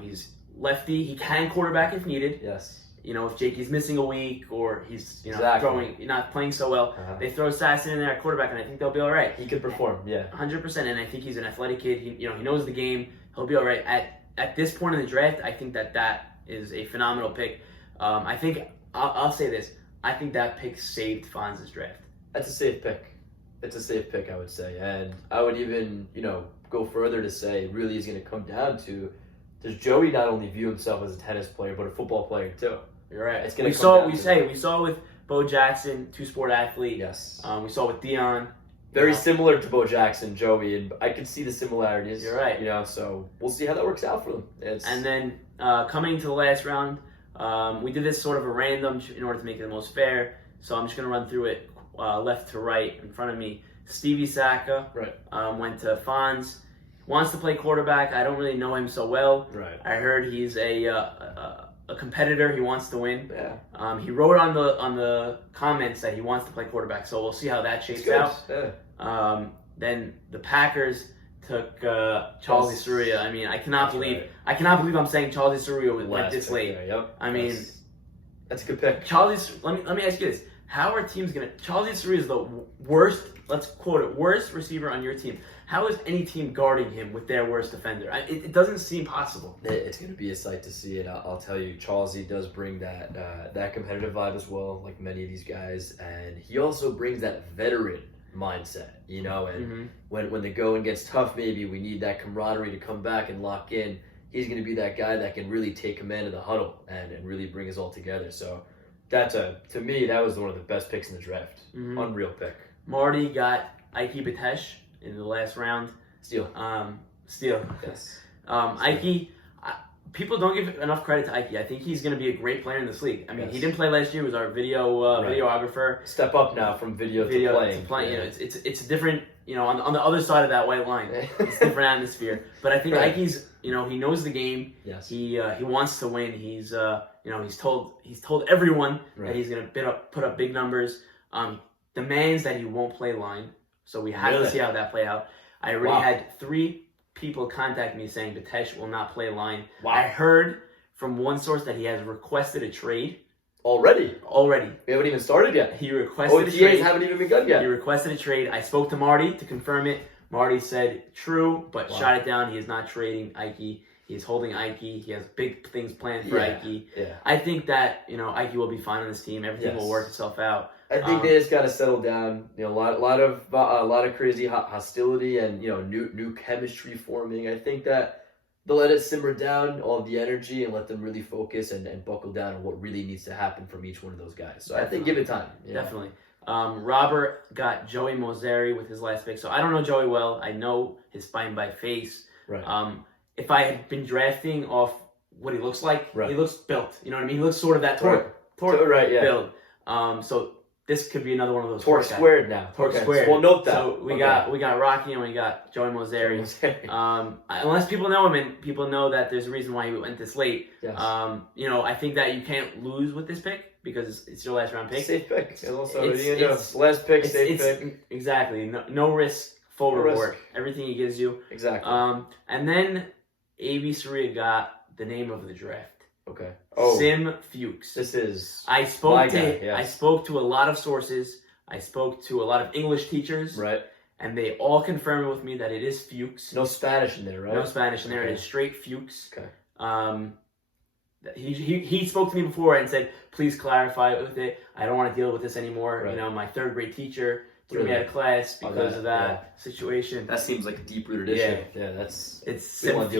He's lefty. He can quarterback if needed. Yes. If Jakey's missing a week or he's not playing so well, they throw Sasson in there at quarterback, and I think they'll be all right. He could perform, 100%. And I think he's an athletic kid. He knows the game. He'll be all right. At this point in the draft, I think that is a phenomenal pick. I think I'll say this. I think that pick saved Fonz's draft. That's a safe pick. It's a safe pick, I would say, and I would even go further to say it really is going to come down to, does Joey not only view himself as a tennis player but a football player too? You're right. It's going to we saw with Bo Jackson, two-sport athlete. Yes. We saw with Dion. Very similar to Bo Jackson, Joey, and I can see the similarities. You're right. So we'll see how that works out for them. And then coming to the last round, we did this sort of a random in order to make it the most fair. So I'm just going to run through it left to right in front of me. Stevie Saka went to Fonz. Wants to play quarterback. I don't really know him so well. Right. I heard he's a competitor. He wants to win. Yeah. He wrote on the comments that he wants to play quarterback. So we'll see how that shapes out. Yeah. Then the Packers took Charlie Saruia. I mean, I cannot believe I'm saying Charlie Saruia went this late. Yep. I mean, that's a good pick. Let me ask you this: how are teams gonna? Charlie Saruia is the worst. Let's quote it: worst receiver on your team. How is any team guarding him with their worst defender? It doesn't seem possible. It's going to be a sight to see it. I'll tell you, Charlesy does bring that competitive vibe as well, like many of these guys, and he also brings that veteran mindset, and when the going gets tough, maybe we need that camaraderie to come back and lock in. He's going to be that guy that can really take command of the huddle and really bring us all together. So to me, that was one of the best picks in the draft. Unreal pick. Marty got Ike Batesh in the last round. Steal. Steal. Yes. Ike, people don't give enough credit to Ike. I think he's going to be a great player in this league. I mean, he didn't play last year. He was our videographer. Step up now from video to playing. You know, it's different. You know, on the other side of that white line, it's a different atmosphere. But I think Ike's, you know, he knows the game. Yes. He wants to win. He's you know, he's told everyone that he's going to put up big numbers. Demands that he won't play line. So we have to see how that play out. I already had 3 people contact me saying Bitesh will not play line. Wow. I heard from one source that he has requested a trade. Already. We haven't even started yet. He requested a OTAs trade. haven't even begun yet. He requested a trade. I spoke to Marty to confirm it. Marty said true, but shot it down. He is not trading Ike. He's holding Ike. He has big things planned for Ike. Yeah. I think that, you know, Ike will be fine on this team. Everything will work itself out. I think they just got to settle down. You know, a lot of crazy hostility and, you know, new chemistry forming. I think that they'll let it simmer down, all the energy, and let them really focus and buckle down on what really needs to happen from each one of those guys. So I think give it time. Definitely. Robert got Joey Moseri with his last pick. So I don't know Joey well. I know his spine by face. Right. If I had been drafting off what he looks like, he looks built. You know what I mean? He looks sort of that torque build. So this could be another one of those torque squared now. Torque squared. Well, note that. So we got Rocky and we got Joey Moseri. Unless people know him and people know that there's a reason why he went this late. Yes. You know, I think that you can't lose with this pick because it's your last round pick. Safe pick. And also, last pick, safe pick. Exactly. No risk, full reward. Risk. Everything he gives you. Exactly. And then A.B. Surya got the name of the draft. Okay. Sim Fuchs. This is I spoke to a lot of sources. I spoke to a lot of English teachers. Right. And they all confirmed with me that it is Fuchs. No Spanish in there, right? No Spanish in there. Okay. It is straight Fuchs. Okay. He spoke to me before and said, please clarify with it. I don't want to deal with this anymore. Right. You know, my 3rd grade teacher threw me out of class because of that situation. That seems like a deep-rooted issue. Yeah, it's Sim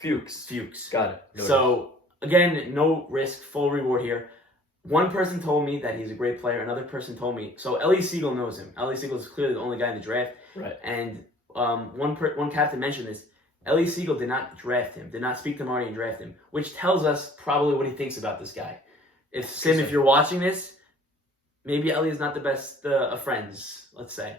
Fuchs. Fuchs. Got it. Noted. So, again, no risk, full reward here. One person told me that he's a great player. Another person told me. So, Ellie Siegel knows him. Ellie Siegel is clearly the only guy in the draft. Right. And one captain mentioned this. Ellie Siegel did not draft him, did not speak to Marty and draft him, which tells us probably what he thinks about this guy. If you're watching this, maybe Ellie is not the best of friends, let's say.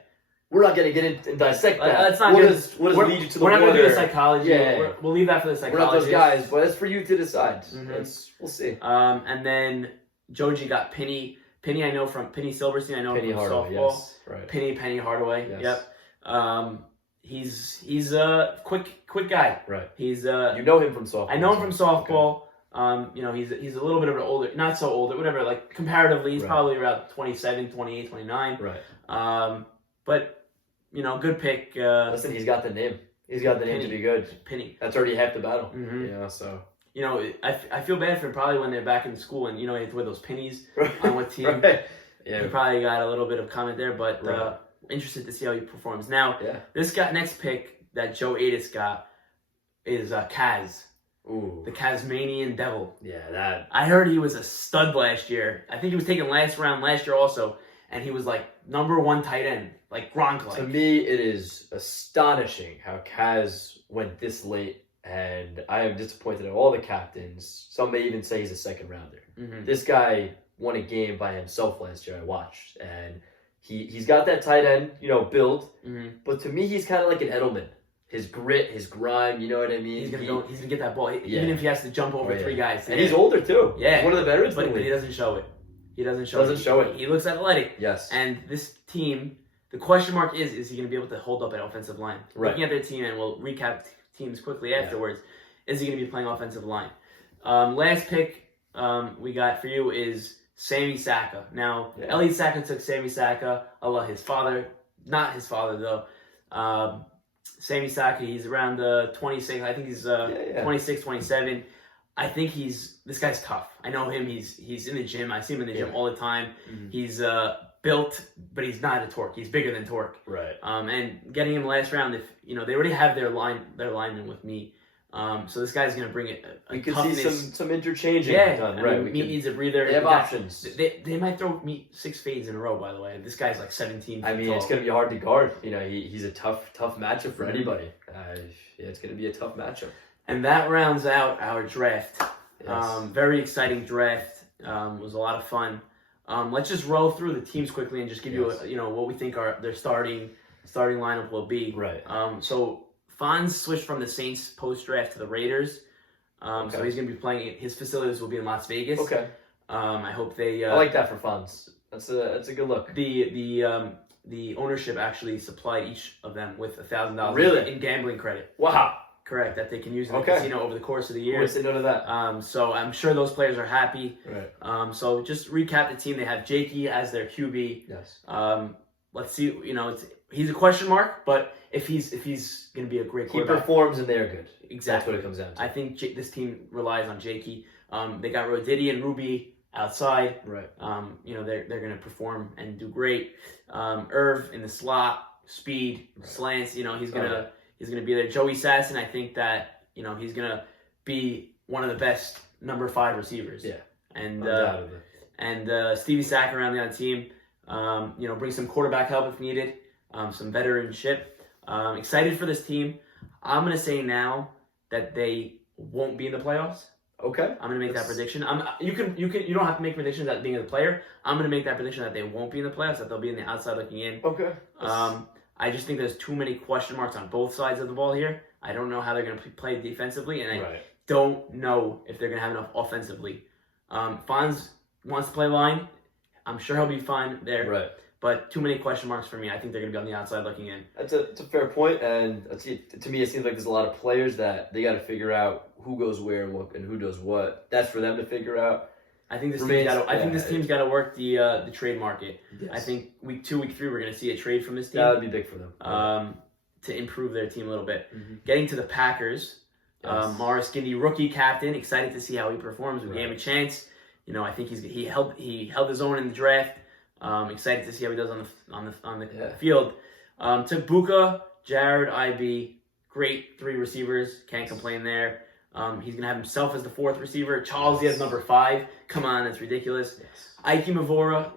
We're not going to get into and dissect that. Let's not what does lead you to the We're not going to do the water? psychology. Yeah. We'll leave that for the psychology. We're not those guys, but it's for you to decide. We'll see. And then Joji got Penny. Penny I know from Penny Silverstein. I know Penny from Hardaway, softball. yes. Right. Penny Hardaway. Yes. Yep. He's a quick guy. Right. He's you know him from softball. I know him from softball. Okay. You know, he's a little bit of an older, not so older, whatever. Like comparatively, he's probably around 27, 28, 29. Right. But you know, good pick. Listen, he's got the name. He's got the name to be good. Penny. That's already half the battle. Mm-hmm. You know, so. You know, I feel bad for him probably when they're back in school and, you know, he had to wear those pennies on what team. Right. Yeah. He probably got a little bit of comment there, but interested to see how he performs. Now, this next pick that Joe Adis got is Kaz. Ooh. The Tasmanian Devil. Yeah, that. I heard he was a stud last year. I think he was taken last round last year also, and he was like #1 tight end, like Gronk-like. To me, it is astonishing how Kaz went this late, and I am disappointed at all the captains. Some may even say he's a second rounder. Mm-hmm. This guy won a game by himself last year. I watched, and he's got that tight end, you know, build. Mm-hmm. But to me, he's kind of like an Edelman. His grit, his grime, you know what I mean? He's gonna get that ball, even if he has to jump over 3 guys. And he's older too. Yeah, he's one of the veterans. But he doesn't show it. He doesn't show it. He looks athletic. Yes. And this team, the question mark is he going to be able to hold up an offensive line? Right. Looking at their team, and we'll recap teams quickly afterwards. Is he going to be playing offensive line? Last pick we got for you is Sammy Saka. Now, Elliot Saka took Sammy Saka. His father, not his father though. Sammy Saka, he's around 26. I think he's 26, 27. I think this guy's tough. I know him. He's in the gym. I see him in the gym all the time. Mm-hmm. He's built, but he's not a Torque. He's bigger than Torque. Right. And getting him last round, if you know they already have their lineman with me. So this guy's going to bring it. We could see some interchanging done. I Right. mean, Meat needs a breather. They have options. They might throw Meat 6 fades in a row, by the way. This guy's like 17 I mean, tall. it's going to be hard to guard. He's a tough matchup for anybody. It's going to be a tough matchup. And that rounds out our draft. Yes. Very exciting draft. Was a lot of fun. Let's just roll through the teams quickly and just give you what we think their starting lineup will be. Right. So Fonz switched from the Saints post draft to the Raiders. So he's going to be playing. His facilities will be in Las Vegas. Okay. I hope they. I like that for Fonz. That's a good look. The ownership actually supplied each of them with $1,000 Really? in gambling credit. Wow. Correct, that they can use in the casino over the course of the year. Who would say no to that? So I'm sure those players are happy. Right. So just recap the team. They have Jakey as their QB. Yes. Let's see. He's a question mark, but if he's going to be a great quarterback, he performs and they're good. Exactly. That's what it comes down to. I think this team relies on Jakey. They got Roditi and Ruby outside. Right. They're going to perform and do great. Irv in the slot, speed, slants. He's gonna be there. Joey Sasson, I think that he's gonna be one of the best number 5 receivers. Yeah. And Stevie Sack around the team. Bring some quarterback help if needed. Some veteranship. Excited for this team. I'm gonna say now that they won't be in the playoffs. Okay. I'm gonna make that prediction. You don't have to make predictions at being a player. I'm gonna make that prediction that they won't be in the playoffs, that they'll be in the outside looking in. Okay. I just think there's too many question marks on both sides of the ball here. I don't know how they're gonna play defensively, and I don't know if they're gonna have enough offensively. Fonz wants to play line. I'm sure he'll be fine there. Right. But too many question marks for me. I think they're gonna be on the outside looking in. It's a fair point, and to me, it seems like there's a lot of players that they got to figure out who goes where and who does what. That's for them to figure out. I think this team's got to work the trade market. Yes. I think week 2, week 3, we're going to see a trade from this team. That would be big for them. To improve their team a little bit. Mm-hmm. Getting to the Packers, Morris Gindy, rookie captain. Excited to see how he performs. We gave him a chance. I think he held his own in the draft. Excited to see how he does on the field. Took Buka, Jared, IB, great 3 receivers. Can't complain there. He's gonna have himself as the 4th receiver. Charles, he has number 5. Come on, that's ridiculous. Yes. Ike Mavora,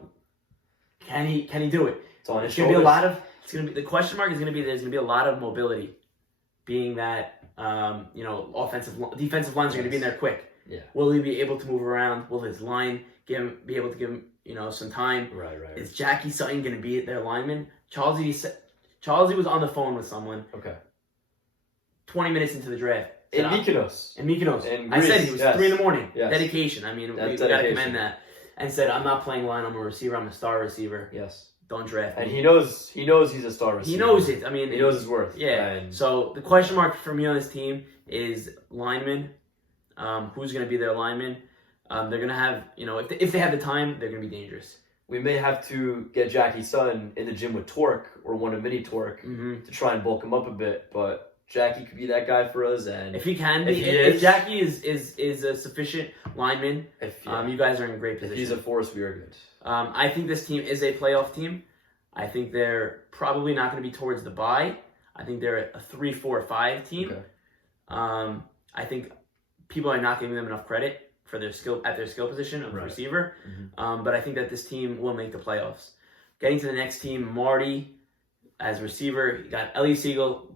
can he do it? It's on his shoulders. The question mark is gonna be there's gonna be a lot of mobility, being that defensive lines are gonna be in there quick. Yeah. Will he be able to move around? Will his line be able to give him some time? Right. Is Jackie Sutton gonna be their lineman? Charlesy was on the phone with someone. Okay. 20 minutes into the draft. In Mykonos. I said he was 3 a.m. Yes. Dedication. I mean, we got to commend that. And said, I'm not playing line. I'm a receiver. I'm a star receiver. Yes. Don't draft me. And he knows he's a star receiver. He knows it. I mean, he knows his worth. Yeah. And so the question mark for me on this team is lineman. Who's going to be their lineman? They're going to have, if they have the time, they're going to be dangerous. We may have to get Jackie Sutton in the gym with Torque or one of Mini Torque to try and bulk him up a bit, but Jackie could be that guy for us, and if he can be, if Jackie is a sufficient lineman, you guys are in a great position. If he's a force, we are good. I think this team is a playoff team. I think they're probably not going to be towards the bye. I think they're a 3-4-5 team. Okay. I think people are not giving them enough credit for their skill position of receiver. Mm-hmm. But I think that this team will make the playoffs. Getting to the next team, Marty as receiver. You got Ellie Siegel.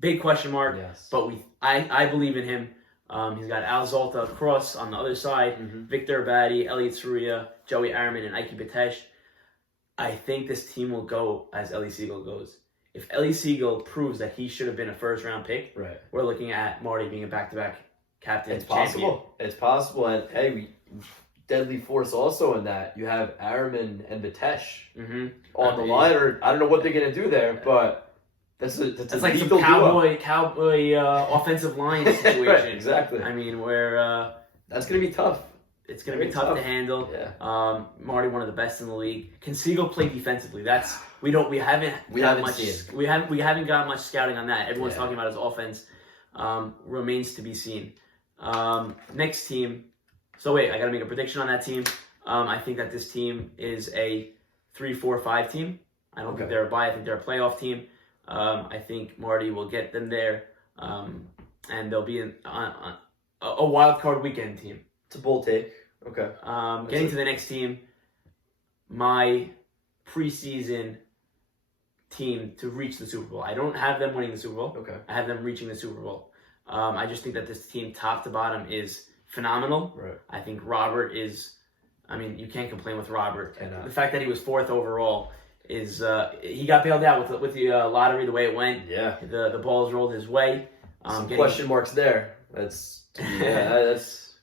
Big question mark, but I believe in him. He's got Al Zolta across on the other side, Victor Abadi, Elliot Surya, Joey Airman, and Ike Batesh. I think this team will go as Ellie Siegel goes. If Ellie Siegel proves that he should have been a first-round pick, we're looking at Marty being a back-to-back captain. It's possible. It's possible, and hey, deadly force also in that. You have Airman and Batesh on the line, or I don't know what they're gonna do there, but. That's like some cowboy offensive line situation. Right, exactly. I mean, where that's gonna be tough. It's gonna be tough to handle. Yeah. Marty, one of the best in the league. Can Siegel play defensively? We haven't got much scouting on that. Everyone's talking about his offense. Remains to be seen. Next team. So wait, I gotta make a prediction on that team. I think that this team is a 3-4-5 team. I don't think they're a bye. I think they're a playoff team. I think Marty will get them there. and they'll be a wild card weekend team. It's a bold take. Okay. Getting to the next team, my preseason team to reach the Super Bowl. I don't have them winning the Super Bowl. Okay. I have them reaching the Super Bowl. I just think that this team, top to bottom, is phenomenal. Right. I think Robert is. I mean, you can't complain with Robert. Cannot. The fact that he was 4th overall is he got bailed out with the lottery the way it went. Yeah. The balls rolled his way. Some question marks there. That's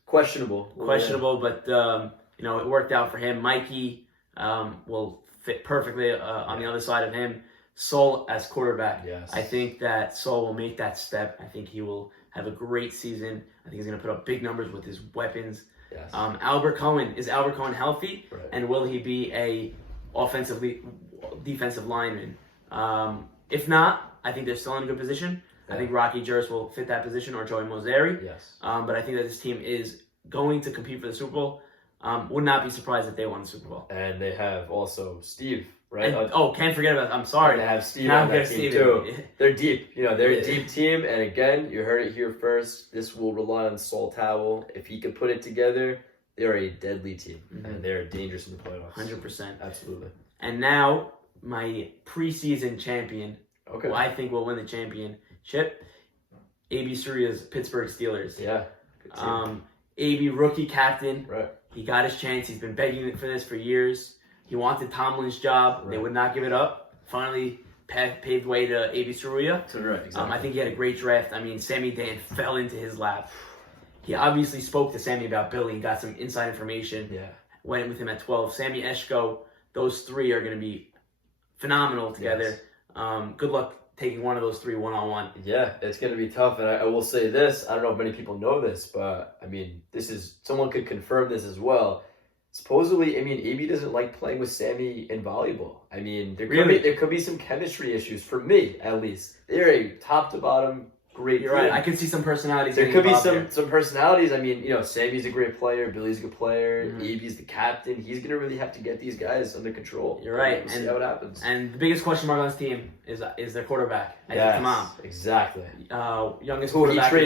questionable. Questionable, but it worked out for him. Mikey will fit perfectly on the other side of him. Sol as quarterback. Yes. I think that Sol will make that step. I think he will have a great season. I think he's going to put up big numbers with his weapons. Yes. Albert Cohen, is Albert Cohen healthy? Right. And will he be a defensive lineman? If not, I think they're still in a good position. Yeah. I think Rocky Juris will fit that position, or Joey Moseri. Yes. But I think that this team is going to compete for the Super Bowl. Would not be surprised if they won the Super Bowl. And they have also Steve, right? And, can't forget about. I'm sorry. They have Steve on that team too. They're deep. They're a deep team. And again, you heard it here first. This will rely on Sol Towel. If he could put it together, they're a deadly team, and they're dangerous in the playoffs. 100%. Absolutely. And now my preseason champion, Okay. who I think will win the championship, AB Suria's Pittsburgh Steelers. Yeah. Good team. AB rookie captain. Right. He got his chance. He's been begging for this for years. He wanted Tomlin's job. Right. They would not give it up. Finally paved way to AB Surya. Right, exactly. I think he had a great draft. I mean, Sammy Dan fell into his lap. He obviously spoke to Sammy about Billy. He got some inside information. Yeah. Went with him at 12. Sammy Eshko, those three are going to be phenomenal together. Yes. Good luck taking one of those three one-on-one. Yeah, it's going to be tough. And I will say this. I don't know if many people know this, but, someone could confirm this as well. Supposedly, AB doesn't like playing with Sammy in volleyball. There could be some chemistry issues, for me, at least. They're a top-to-bottom great You're team. right. I can see some personalities. There could be there. some personalities. Sammy's a great player. Billy's a good player. Mm-hmm. AB's the captain. He's going to really have to get these guys under control. You're right. We'll see how it happens. And the biggest question mark on this team is their quarterback. Yes, Come exactly. Youngest Who quarterback. Who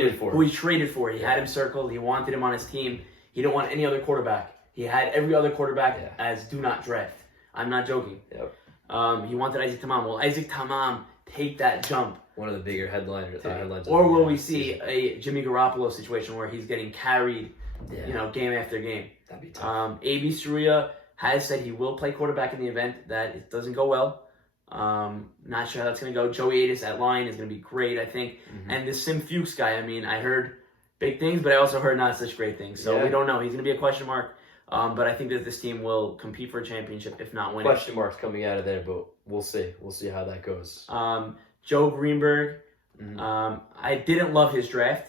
he traded for. He had him circled. He wanted him on his team. He didn't want any other quarterback. He had every other quarterback as do not draft. I'm not joking. Yep. He wanted Isaac Tamam. Will Isaac Tamam take that jump? One of the bigger headlines. Or will we see a Jimmy Garoppolo situation where he's getting carried, game after game? That'd be tough. AB Surya has said he will play quarterback in the event that it doesn't go well. Not sure how that's going to go. Joey Adis at line is going to be great, I think. Mm-hmm. And the Sim Fuchs guy, I heard big things, but I also heard not such great things. So we don't know. He's going to be a question mark. But I think that this team will compete for a championship, if not win it. Question marks coming out of there, but we'll see. We'll see how that goes. Joe Greenberg, Mm-hmm. I didn't love his draft.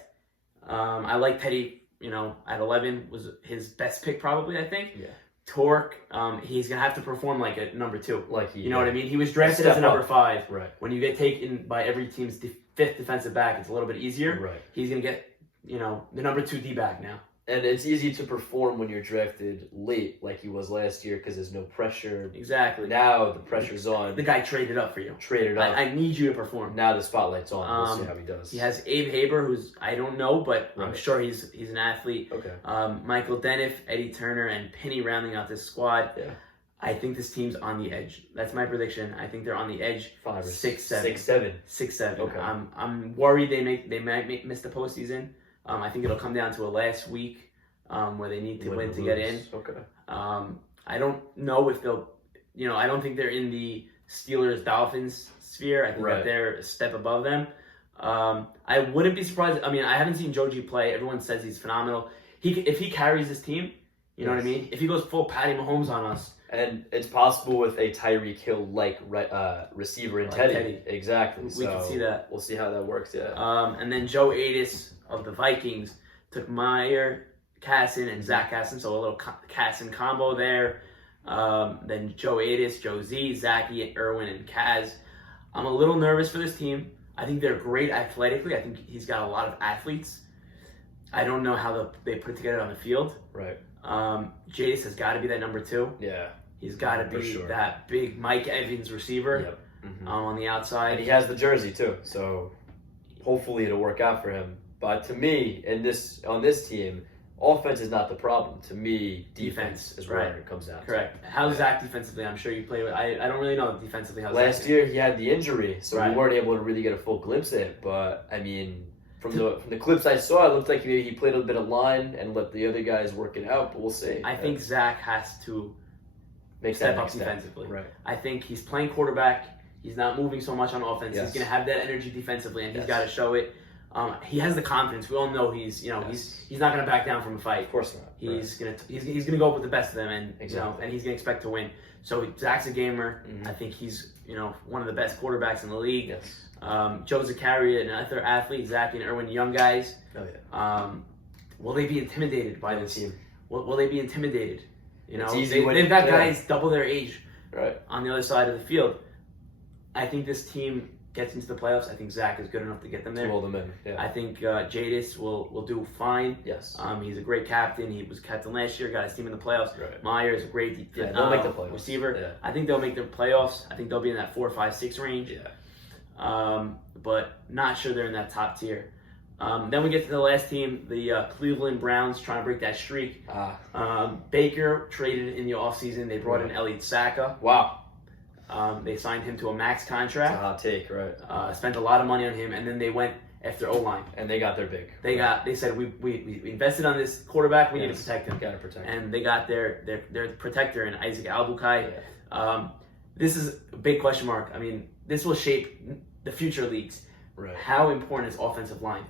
I like Teddy, at 11 was his best pick probably, I think. Yeah. Torque, he's going to have to perform like a number 2. What I mean? He was drafted as a number 5. Right. When you get taken by every team's 5th defensive back, it's a little bit easier. Right. He's going to get, the number 2 D-back now. And it's easy to perform when you're drafted late, like he was last year, because there's no pressure. Exactly. Now the pressure's on. The guy traded up for you. Traded up. I need you to perform. Now the spotlight's on. We'll see how he does. He has Abe Haber, who's I don't know, but I'm sure he's an athlete. Okay. Michael Deniff, Eddie Turner, and Penny rounding out this squad. Yeah. I think this team's on the edge. That's my prediction. I think they're on the edge. 5 or 6, 7. 6, 7. 6, 7. Okay. I'm worried they might miss the postseason. I think it'll come down to a last week. Where they need to win to get in. Okay. I don't know if they'll, I don't think they're in the Steelers-Dolphins sphere. I think that they're a step above them. I wouldn't be surprised. I haven't seen Joji play. Everyone says he's phenomenal. If he carries this team, you know what I mean? If he goes full Patty Mahomes on us. And it's possible with a Tyreek Hill-like receiver in Teddy. Exactly. We can see that. We'll see how that works, yeah. And then Joe Adis of the Vikings took Meyer Casson and Zach Casson, so a little Casson combo there. Then Joe Adis, Joe Z, Zachy, Irwin, and Kaz. I'm a little nervous for this team. I think they're great athletically. I think he's got a lot of athletes. I don't know how they put it together on the field. Right. Jadis has got to be that number 2. Yeah. He's got to be that big Mike Evans receiver. Yep. Mm-hmm. On the outside. And he has the jersey, too, so hopefully it'll work out for him. But to me, on this team, offense is not the problem. To me, defense is where it comes down. Correct. How's Zach defensively? I'm sure you play with. I don't really know defensively how. Last year he had the injury, so we weren't able to really get a full glimpse at it. But I mean, from the clips I saw, it looked like maybe he played a bit of line and let the other guys work it out. But we'll see. I think Zach has to step up defensively. Right. I think he's playing quarterback. He's not moving so much on offense. Yes. He's going to have that energy defensively, and he's got to show it. He has the confidence. We all know he's not going to back down from a fight. Of course not. He's gonna go up with the best of them, and and he's gonna expect to win. So Zach's a gamer. I think he's one of the best quarterbacks in the league. Yes. Joe Zakaria, another athlete. Zach and Erwin, young guys. Oh yeah. Will they be intimidated by this team? Will they be intimidated? They've got guys double their age on the other side of the field. I think this team gets into the playoffs. I think Zach is good enough to get them there. To hold them in. Yeah. I think Jadis will do fine. Yes. He's a great captain. He was captain last year. Got his team in the playoffs. Right. Meyer is a great they'll make the playoffs. Receiver. Yeah. I think they'll make the playoffs. I think they'll be in that 4, 5, 6 range. Yeah. But not sure they're in that top tier. Then we get to the last team, the Cleveland Browns, trying to break that streak. Baker traded in the offseason. They brought in Elliott Saka. Wow. They signed him to a max contract. It's a hot take, right? Spent a lot of money on him, and then they went after O-line. And they got their big. They said we invested on this quarterback. We need to protect him. Got to protect him. And they got their protector in Isaac Albukai. Yeah. This is a big question mark. I mean, this will shape the future leagues. Right. How important is offensive line?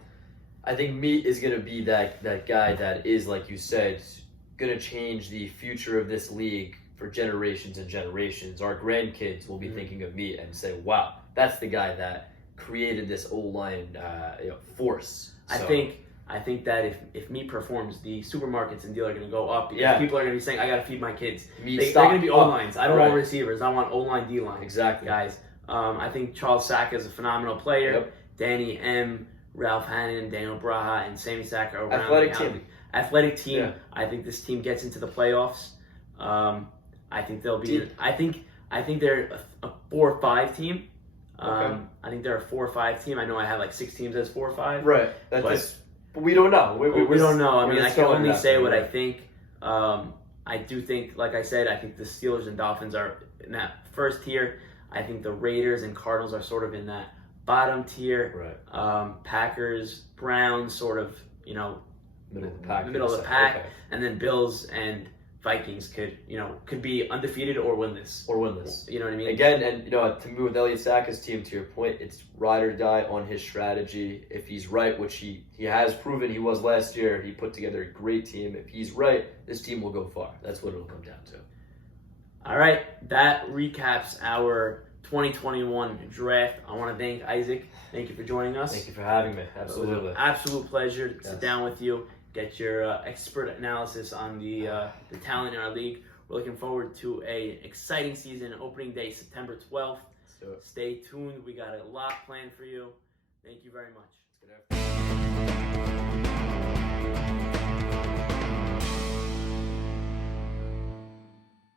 I think Meat is going to be that guy that is, like you said, going to change the future of this league for generations and generations. Our grandkids will be thinking of Meat and say, wow, that's the guy that created this O-line force. So, I think that if Meat performs, the supermarkets and deal are going to go up. Because people are going to be saying, I got to feed my kids. They're going to be O-lines. I don't want receivers. I want O-line, D-line. Exactly. Guys, I think Charles Saka is a phenomenal player. Yep. Danny M., Ralph Hannon, Daniel Braha, and Sammy Saka are around. Athletic team. Yeah. I think this team gets into the playoffs. I think they'll be. I think they're a 4 or 5 team. I think they're a 4 or 5 team. I know I have like 6 teams as 4 or 5. Right. But we don't know. We don't know. I mean, I can only say what I think. I do think, like I said, I think the Steelers and Dolphins are in that first tier. I think the Raiders and Cardinals are sort of in that bottom tier. Right. Packers, Browns, sort of, middle of the pack. Okay. And then Bills and Vikings could be undefeated or winless. You know what I mean? Again, and to me with Elliott Saka's team, to your point, it's ride or die on his strategy. If he's right, which he has proven he was last year, he put together a great team. If he's right, this team will go far. That's what it'll come down to. All right, that recaps our 2021 draft. I want to thank Isaac. Thank you for joining us. Thank you for having me. Absolutely. It was an absolute pleasure to sit down with you, get your expert analysis on the talent in our league. We're looking forward to an exciting season. Opening day, September 12th. Let's do it. Stay tuned. We got a lot planned for you. Thank you very much. Good afternoon.